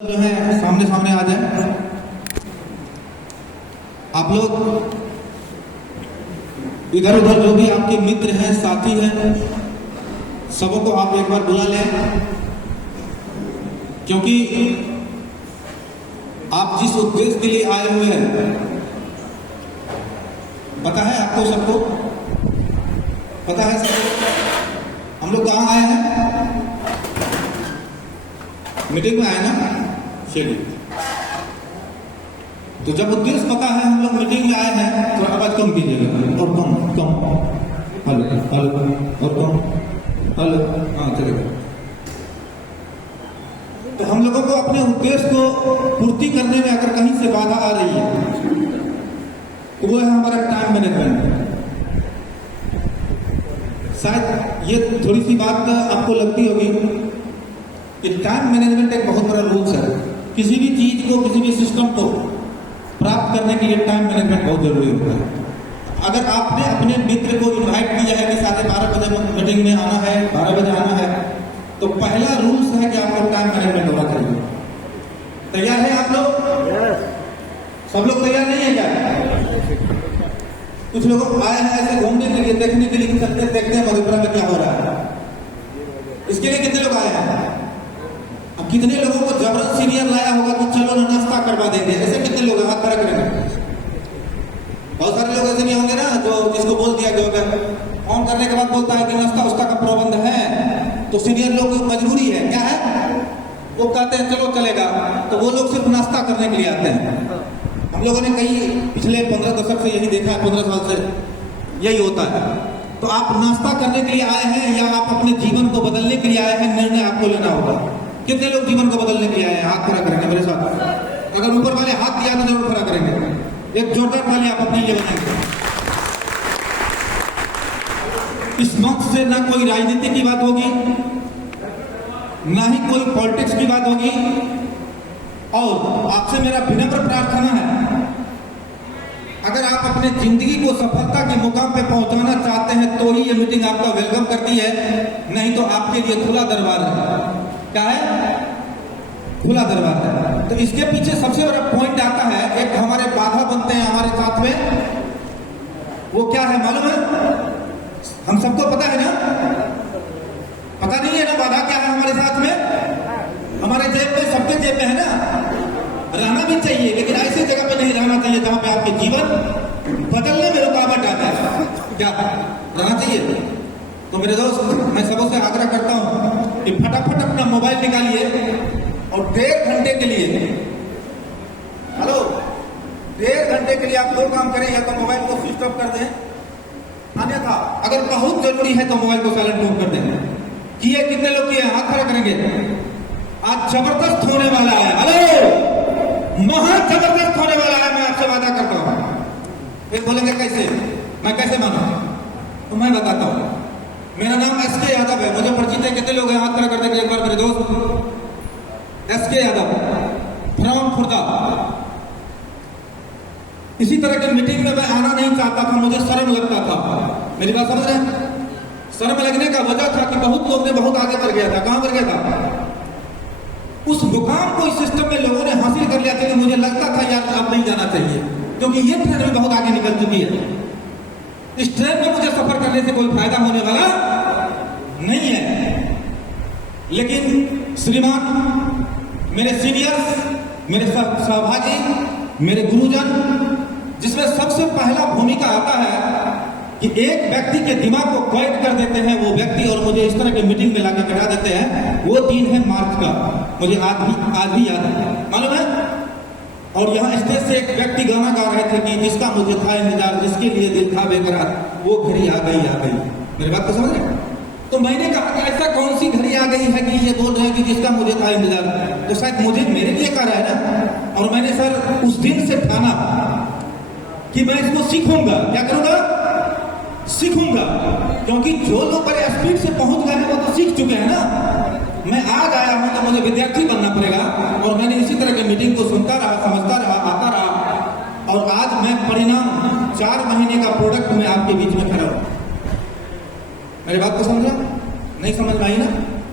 जो है सामने सामने आ जाए। आप लोग इधर उधर जो भी आपके मित्र हैं, साथी हैं, सबों को आप एक बार बुला लें, क्योंकि आप जिस उद्देश्य के लिए आए हुए हैं पता है आपको, सबको पता है सबको। हम लोग कहाँ आए हैं? मीटिंग में आए ना। चलिए, तो जब उद्देश्य पता है, हम लोग मीटिंग में आए हैं, तो आवाज कम कीजिएगा और कम कम। हेलो हेलो और कम हेलो। हाँ चलेगा। तो हम लोगों को अपने उद्देश्य को पूर्ति करने में अगर कहीं से बाधा आ रही है तो वो है हमारा टाइम मैनेजमेंट। शायद ये थोड़ी सी बात आपको लगती होगी कि टाइम मैनेजमेंट एक बहुत बड़ा रूल्स है। किसी भी चीज को, किसी भी सिस्टम को प्राप्त करने के लिए टाइम मैनेजमेंट बहुत जरूरी होता है। अगर आपने अपने मित्र को इनवाइट किया है कि 12:30 बजे मीटिंग में आना है, 12 बजे आना है, तो पहला रूल्स है कि आपको टाइम मैनेजमेंट होना चाहिए। तैयार है आप लोग? सब लोग तैयार नहीं है क्या? कुछ लोग आए हैं ऐसे घूमने के लिए, देखने के लिए, देखते हैं मधेपुरा में क्या हो रहा है। इसके लिए कितने लोग आए हैं? अब कितने लोगों को जबरन सीनियर लाया होगा कि चलो ना नाश्ता करवा देंगे? ऐसे कितने लोग हाथ खड़ा करेंगे? बहुत सारे लोग ऐसे नहीं होंगे ना, जो जिसको बोल दिया गया ऑन करने के बाद बोलता है कि नाश्ता उस्ता का प्रबंध है, तो सीनियर लोग की मजबूरी है, क्या है, वो कहते हैं चलो चलेगा, तो वो लोग सिर्फ नाश्ता करने के लिए आते हैं। हम लोगों ने कई पिछले 15 दशक से यही देखा है, 15 साल से यही होता है। तो आप नाश्ता करने के लिए आए हैं या आप अपने जीवन को बदलने के लिए आए हैं? निर्णय आपको लेना होगा। कितने लोग जीवन को बदलने के लिए आए हैं? हाथ खड़ा करेंगे मेरे साथ। अगर ऊपर वाले हाथ दिया तो जरूर खड़ा करेंगे। एक जोरदार ताली आप अपने लिए बनाएंगे। इस मंच से ना कोई राजनीति की बात होगी, ना ही कोई पॉलिटिक्स की बात होगी, और आपसे मेरा विनम्र प्रार्थना है, अगर आप अपने जिंदगी को सफलता के मुकाम पे पहुंचाना चाहते हैं तो ही ये मीटिंग आपका वेलकम करती है, नहीं तो आपके लिए खुला दरबार है। क्या है? खुला दरबार है। तो इसके पीछे सबसे बड़ा पॉइंट आता है, एक हमारे बाधा बनते हैं हमारे साथ में, वो क्या है मालूम है? हम सबको पता है ना? पता नहीं है ना बाधा क्या है हमारे साथ में? हमारे जेब में, सबके जेब में है ना। रहना भी चाहिए, लेकिन ऐसी जगह पे नहीं रहना चाहिए जहां पे आपके जीवन बदलने में रुकावट आता है। क्या रहना चाहिए? तो मेरे दोस्त, मैं सबों से आग्रह करता हूं कि फटाफट अपना मोबाइल निकालिए और 1.5 घंटे के लिए, हेलो, 1.5 घंटे के लिए आप दो काम करें, या तो मोबाइल को स्विच ऑफ कर दें, अन्यथा अगर बहुत जरूरी है तो मोबाइल को साइलेंट मोड कर दें। किए? कितने लोग किए? हाथ खड़ा करेंगे। आज जबरदस्त होने वाला है। हेलो, महान जबरदस्त होने वाला है, मैं आपसे वादा करता हूं। फिर बोलेंगे कैसे? मैं कैसे मानूं? तो मैं बताता हूं। मेरा नाम एसके यादव है, मुझे परिचित है। कितने लोग हैं? हाथ खड़ा कर देंगे एक बार मेरे दोस्त। S K Yadav from Khurda. इसी तरह की मीटिंग में मैं आना नहीं चाहता था, मुझे शर्म लगता था। मेरी बात समझ रहे हैं? शर्म लगने का वजह था कि बहुत लोग ने बहुत आगे कर गया था। कहां कर गया था? उस मुकाम को इस सिस्टम में लोगों ने हासिल कर लिया था कि मुझे लगता था यार अब नहीं जाना चाहिए, क्योंकि ये ट्रेन में बहुत आगे निकल चुकी है। इस ट्रेन में मुझे सफर करने से कोई फायदा होने वाला नहीं है। लेकिन श्रीमान, मेरे सीनियर्स, मेरे सहभागी, मेरे गुरुजन, जिसमें सबसे पहला भूमिका आता है कि एक व्यक्ति के दिमाग को कैद कर देते हैं वो व्यक्ति, और मुझे इस तरह की मीटिंग में लाके करा देते हैं, वो दिन है मार्च का। मुझे आज भी याद है, मालूम है। और यहाँ स्टेज से एक व्यक्ति गाना गा रहे थे कि जिसका मुझे था इंतजार, जिसके लिए दिल था बेकरार, वो घड़ी आ गई, आ गई। मेरी बात को समझ रहे? तो मैंने कहा कि ऐसा कौन सी घड़ी आ गई है कि ये बोल रहे हैं कि जिसका मुझे था इंतजार? तो शायद मुझे, मेरे लिए कर रहा है ना। और मैंने सर उस दिन से ठाना कि मैं इसको सीखूंगा। क्या करूंगा? सीखूंगा, क्योंकि जो लोग बड़े स्पीड से पहुंच गए हैं वो तो सीख चुके हैं ना। मैं आज आया हूं तो मुझे विद्यार्थी बनना पड़ेगा। और मैंने इसी तरह की मीटिंग को सुनता रहा, समझता रहा, आता रहा, और आज मैं परिणाम 4 महीने का प्रोडक्ट में आपके बीच में खड़ा हूं। मेरी बात को समझा? नहीं समझ में आई ना?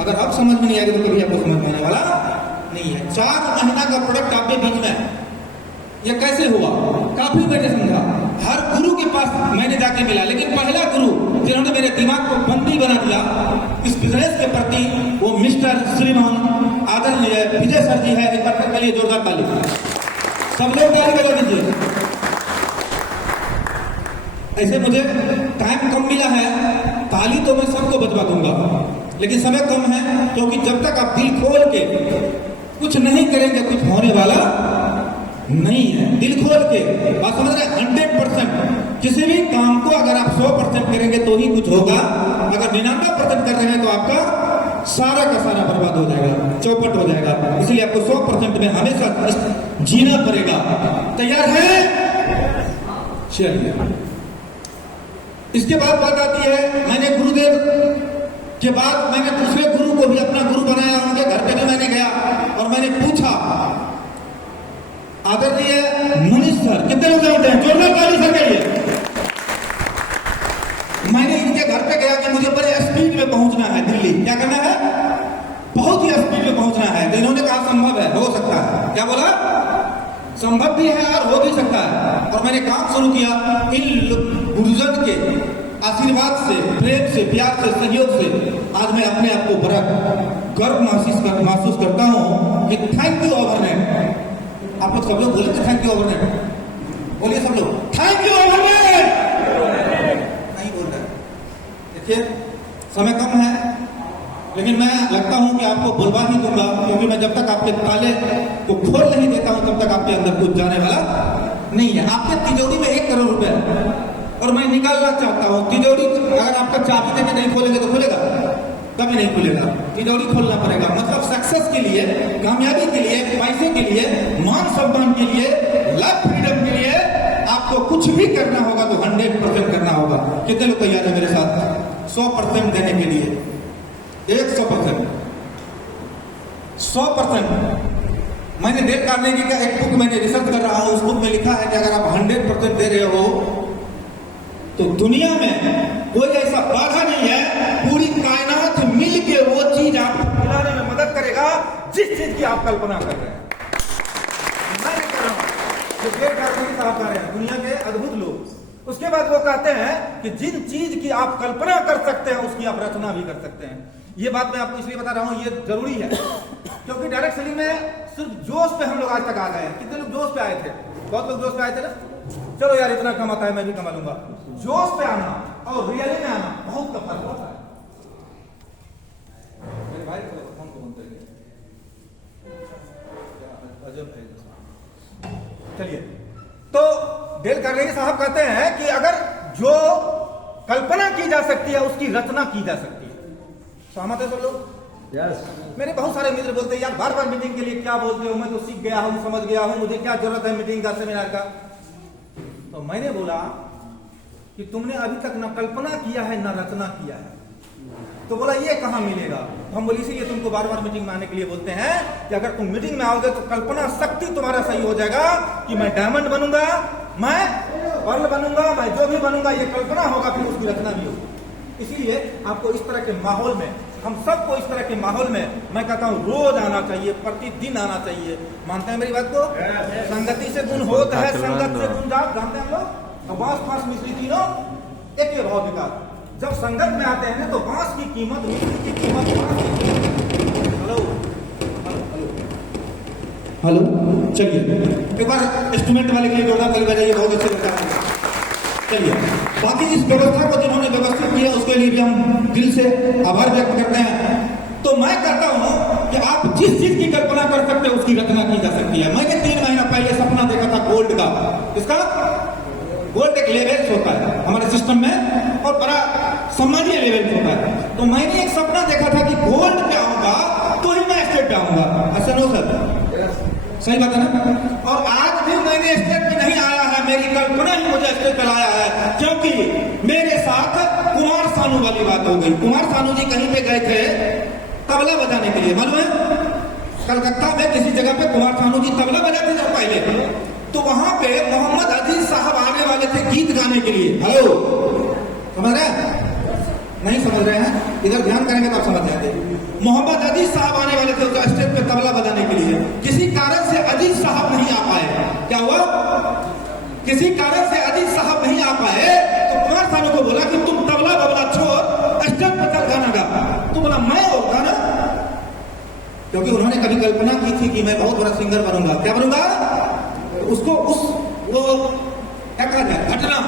अगर अब समझ में नहीं आएगी तो कभी आपको समझ में आने वाला नहीं। नहीं है। 4 महीना का प्रोडक्ट आपके बीच में है। ये कैसे हुआ? काफी मैंने समझा, हर गुरु के पास मैंने जाके मिला, लेकिन पहला गुरु जिन्होंने मेरे दिमाग को बंदी बना दिया इस बिजनेस के प्रति, वो मिस्टर श्रीमान आदरणीय विजय सर जी है। एक बार के लिए जोरदार ताली, सब लोग ताली बजा दीजिए। ऐसे मुझे टाइम कम मिला है, ताली तो मैं सबको बजवा दूंगा, लेकिन समय कम है, क्योंकि जब तक आप दिल खोल के कुछ नहीं करेंगे कुछ होने वाला नहीं है। दिल खोल के बात समझ रहे, 100% किसी भी काम को अगर आप 100% करेंगे तो ही कुछ होगा। अगर 99% कर रहे हैं तो आपका सारा का सारा बर्बाद हो जाएगा, चौपट हो जाएगा। इसलिए आपको 100% में हमेशा जीना पड़ेगा। तैयार है? चलिए, इसके बाद बात आती है, मैंने गुरुदेव के बाद मैंने दूसरे गुरु को भी अपना गुरु बनाया। उनके घर पे भी मैंने गया और मैंने पूछा, आदरणीय मनीष सर, कितने लोग जानते हैं? जोरदार ताली सर के लिए। मैंने इनके घर पे गया कि मुझे बड़े स्पीड में पहुंचना है दिल्ली। क्या करना है? बहुत ही स्पीड में पहुंचना है। तो इन्होंने कहा संभव है, हो सकता है। क्या बोला? संभव भी है और हो भी सकता है। और मैंने काम शुरू किया। इन गुरुजन के आशीर्वाद से, प्रेम से, प्यार से, सहयोग से आज मैं अपने आप को बड़ा गर्व महसूस करता हूं कि थैंक यू ओवरनेट। आप लोग सब लोग बोले थे थैंक यू ओवरनेट, बोलिए सब लोग थैंक यू ओवरनेट। नहीं बोल रहे। देखिए समय कम है, लेकिन मैं लगता हूं कि आपको बुलवा ही दूंगा, क्योंकि मैं जब तक आपके ताले को खोल नहीं देता हूं तब तक आपके अंदर कुछ जाने वाला नहीं है। आपके तिजोरी में 1 करोड़ रुपए और मैं निकालना चाहता हूं। तिजोरी अगर आपका चाबी देके नहीं खोलेंगे तो खुलेगा? कभी नहीं खुलेगा। तिजोरी खोलना पड़ेगा। मतलब सक्सेस के लिए, कामयाबी के लिए, पैसे के लिए, मान सम्मान के लिए, लाइफ फ्रीडम के लिए आपको कुछ भी करना होगा तो 100% करना होगा। कितने लोग तैयार है मेरे साथ 100% देने के लिए? 100%। 100%। मैंने डेल कार्नेगी का एक बुक मैंने रिसर्च कर रहा हूं, उस बुक में लिखा है कि अगर आप 100% दे रहे हो तो दुनिया में कोई ऐसा बाधा नहीं है, पूरी कायनात मिल के वो चीज आपको दिलाने में मदद करेगा जिस चीज की आप कल्पना कर रहे हैं। मैं नहीं कर रहा हूं, जो डेल कार्नेगी साहब कह रहे हैं, दुनिया के अद्भुत लोग। उसके बाद वो कहते हैं कि जिन चीज की आप कल्पना कर सकते हैं उसकी आप रचना भी कर सकते हैं। ये बात मैं आपको इसलिए बता रहा हूं, ये जरूरी है, क्योंकि डायरेक्ट सेलिंग में सिर्फ जोश पे हम लोग आज तक आ गए हैं। कितने लोग जोश पे आए थे? बहुत लोग जोश पे आए थे ना। चलो यार इतना कमाता है मैं भी कमा लूंगा। जोश पे आना और रियली में आना बहुत का फर्क होता है। मेरे भाई फोन को बोलते हैं अजब है। चलिए, तो डेल कार्नेगी साहब कहते हैं कि अगर जो कल्पना की जा सकती है उसकी रचना की जा सकती है। सहमत है सब लोग? Yes. मेरे बहुत सारे मित्र बोलते हैं यार बार बार मीटिंग के लिए क्या बोलते हो, मैं तो सीख गया हूं, समझ गया हूं, मुझे क्या जरूरत है मीटिंग का, सेमिनार का। तो मैंने बोला कि तुमने अभी तक ना कल्पना किया है ना रचना किया है। तो बोला ये कहां मिलेगा? हम बोले इसीलिए तुमको बार बार मीटिंग में आने के लिए बोलते हैं कि अगर तुम मीटिंग में आओगे तो कल्पना शक्ति तुम्हारा सही हो जाएगा कि मैं डायमंड बनूंगा, मैं पर्ल बनूंगा, मैं जो भी बनूंगा, ये कल्पना होगा, फिर उसकी रचना भी होगी। इसीलिए आपको इस तरह के माहौल में, हम सबको इस तरह के माहौल में मैं कहता हूं रोज आना चाहिए, प्रतिदिन आना चाहिए। मानते हैं मेरी बात को? संगति से गुण होता है, संगत से गुण जात। जानते हैं हम लोग? और बांस फांस मिश्री तीनों एक ही भाव विकास। जब संगत में आते हैं तो बांस की कीमत, मिश्री की कीमत, हेलो हेलो, चलिए एक बार इंस्ट्रूमेंट वाले के लिए जोरदार ताली बजाइए, बहुत अच्छे लगता है। चलिए, बाकी इस व्यवस्था को जिन्होंने व्यवस्थित किया उसके लिए भी हम दिल से आभार व्यक्त करते हैं। तो मैं कहता हूं कि आप जिस चीज की कल्पना कर सकते हैं उसकी रचना की जा सकती है। मैंने 3 महीना पहले सपना देखा था गोल्ड का। इसका गोल्ड एक लेवल होता है हमारे सिस्टम में और बड़ा सम्मानीय लेवल होता है। तो मैंने एक सपना देखा था कि गोल्ड पे आऊंगा तो ही मैं स्टेट पे आऊंगा। ऐसा नो सर? सही बात है ना? और आज भी मैंने स्टेट पे नहीं आया है, मेरी कल्पना ही मुझे स्टेट पे लाया है, क्योंकि मेरे साथ कुमार सानू वाली बात हो गई। कुमार सानू जी कहीं पे गए थे तबला बजाने के लिए, मालूम है? कलकत्ता में किसी जगह पे कुमार सानू जी तबला बजाते थे पहले। तो वहां पे मोहम्मद अजीज साहब आने वाले थे गीत गाने के लिए। हेलो, समझ रहे? नहीं समझ रहे हैं, इधर ध्यान करेंगे तो आप समझ जाएंगे। मोहम्मद अजीज साहब आने वाले थे उस स्टेज पे तबला बजाने के लिए, किसी कारण से अजीज साहब नहीं आ पाए। क्या हुआ? किसी कारण से अजीज साहब नहीं आ पाए तो कुमार सानू को बोला कि तुम तबला बबला छोड़ स्टेज पर चल गाना गा। तो बोला मैं और गाना, क्योंकि उन्होंने कभी कल्पना की थी कि मैं बहुत बड़ा सिंगर बनूंगा। क्या बनूंगा? उसको वो क्या कहा जाए, घटना,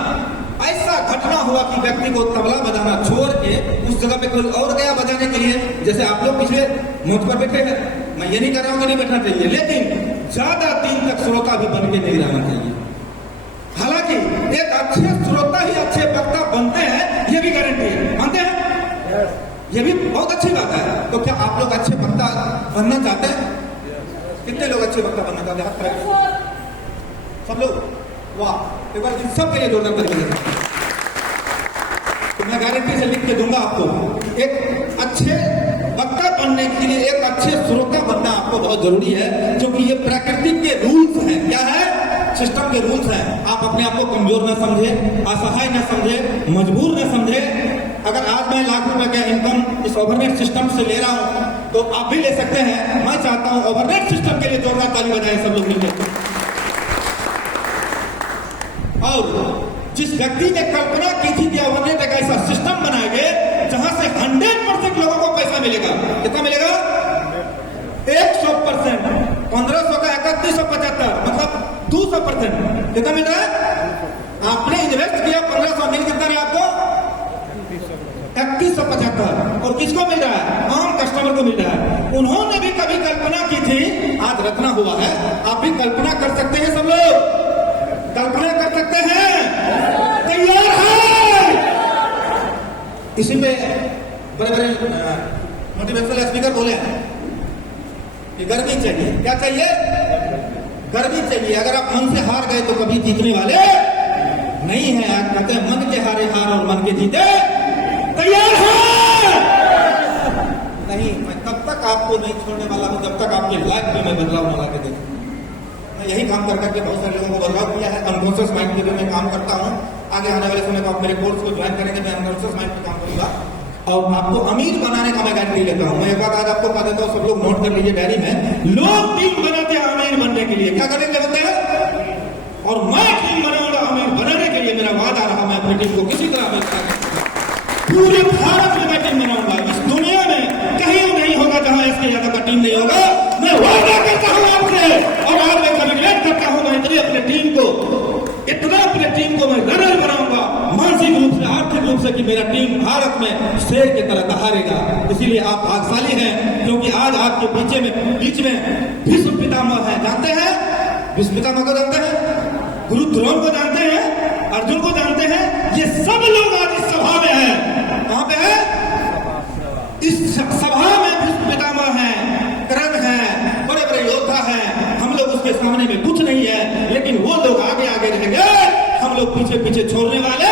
ऐसा घटना हुआ कि व्यक्ति को तबला बजाना छोड़ के उस जगह पे कोई और गया बजाने के लिए। जैसे आप लोग पिछले मंच पर बैठे हैं, मैं ये नहीं कर रहा हूं कि नहीं बैठना चाहिए, लेकिन ज्यादा दिन तक श्रोता भी बन के नहीं रहना चाहिए। हालांकि एक अच्छे श्रोता ही अच्छे वक्ता बनते हैं, ये भी गारंटी है, मानते हैं? ये भी बहुत अच्छी बात है। तो क्या आप लोग अच्छे वक्ता बनना चाहते हैं? कितने लोग अच्छे वक्ता बनना चाहते हैं? सब लोग? वाह, एक बार इन सब के लिए जोरदार ताली बजाइए। तो मैं गारंटी से लिख के दूंगा आपको, एक अच्छे वक्ता बनने के लिए एक अच्छे श्रोता बनना आपको बहुत जरूरी है, क्योंकि ये प्रकृति के रूल्स हैं। क्या है? सिस्टम के रूल्स हैं। आप अपने आप को कमजोर न समझे, असहाय न समझे, मजबूर न समझे। अगर आज मैं लाख रुपए का इनकम इस ओवरनेट सिस्टम से ले रहा हूं तो आप भी ले सकते हैं। मैं चाहता हूं ओवरनेट सिस्टम के लिए जोरदार ताली बजाएं सब लोग मिलकर। और जिस व्यक्ति ने कल्पना की थी कि ओवरनेट एक ऐसा सिस्टम बनाएंगे जहां से 100% लोगों को पैसा मिलेगा। कितना मिलेगा? 100%। 1500 का 3175, मतलब 200%। कितना मिल रहा है? आपने इन्वेस्ट किया 1500, मिल कितना रहा आपको? 3175। और किसको मिल रहा है? आम कस्टमर को मिल रहा है। उन्होंने भी कभी कल्पना की थी, आज रचना हुआ है। आप भी कल्पना कर सकते हैं, सब लोग कल्पना कर सकते हैं? तैयार है? इसी पे बड़े बड़े मोटिवेशनल स्पीकर बोले हैं कि गर्मी चाहिए। क्या चाहिए? गर्मी चाहिए। अगर आप मन से हार गए तो कभी जीतने वाले नहीं है। आज कहते हैं मन के हारे हार और मन के जीते। तैयार है? नहीं, मैं तब तक आपको नहीं छोड़ने वाला हूं जब तक आपकी लाइफ में मैं बदलाव न ला के देखूं। मैं यही काम कर करके बहुत सारे लोगों को बदलाव किया है। अनकॉन्शियस माइंड के लिए मैं काम करता हूं। आगे आने वाले समय में आप मेरे कोर्स को ज्वाइन करेंगे, मैं अनकॉन्शियस माइंड पर काम करूंगा और आपको अमीर बनाने का मैं गारंटी लेता हूं। मैं एक बात आज आपको बता देता हूं, सब लोग नोट कर लीजिए डायरी में। लोग टीम बनाते हैं अमीर बनने के लिए। क्या करेंगे होते हैं? और मैं टीम बनाऊंगा अमीर बनाने के लिए। मेरा वादा रहा, मैं अपनी टीम को किसी तरह पूरे भारत में मैं टीम बनाऊंगा। इस दुनिया में कहीं नहीं होगा जहां इसके ज्यादा का टीम नहीं होगा। मैं वादा करता हूं आपसे और आज मैं कमिटमेंट करता हूं, मैं इतनी अपनी टीम को मैं रनर बनाऊंगा, मानसिक रूप से, आर्थिक रूप से, कि मेरा टीम भारत में शेर की तरह दहाड़ेगा। इसीलिए आप भाग्यशाली हैं, क्योंकि आज आपके बीच में भीष्म पितामह है। जानते हैं भीष्म पितामह को? जानते हैं गुरु द्रोण को? जानते हैं अर्जुन को? जानते हैं? ये सब लोग आज इस सभा में है। कहां पे है? इस सभा में भीष्म पितामह है, कर्ण है, बड़े बड़े योद्धा हैं। हम लोग उसके सामने में कुछ नहीं है, लेकिन वो लोग आगे आगे रहेंगे, हम लोग पीछे पीछे छोड़ने वाले